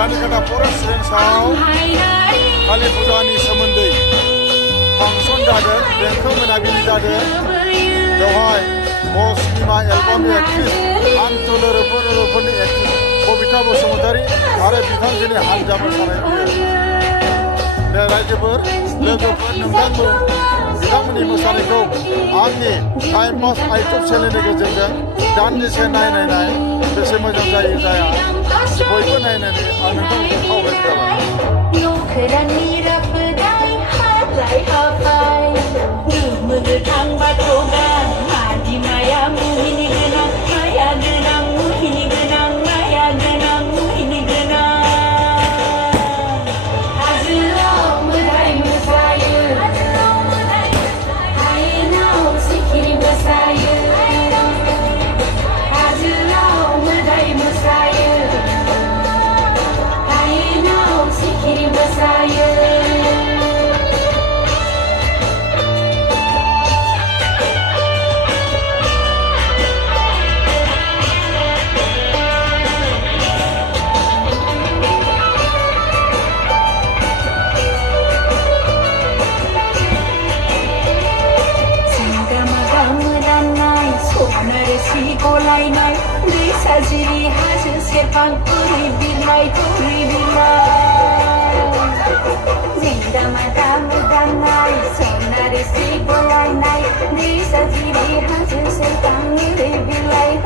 दानि खोथा फरेस्ट रेन्जआव कालि फुजानि सोमोन्दै फांसन जादों, देंखो मोनाबिलि जादों। बेवहाय बर' सिनेमा एलबामनि एक्ट्रिस आनतोलोफोरनि एक्ट्रिस कबिता बसुमतारी आरो बिथांजोनि हानजा मोसानाय फैयो। बे रायजोफोर लोगोफोर बिथांमोननि मोसानायखौ आंनि टाइम पास आइटुब चेनेलनि गेजेरजों दान्दिसे नायनाय बेसे मोजां जायो जाया बयबो नायनानै आं नोंथांमोनखौ खावलायनाय गलायनाय दै साजिरि हाजो सेरफां उरि बिलाइ जिंगा मादा मोदाननाय सनारि सि गलायनाय दै साजिरि हाजो सेरफां उरि बिलाइ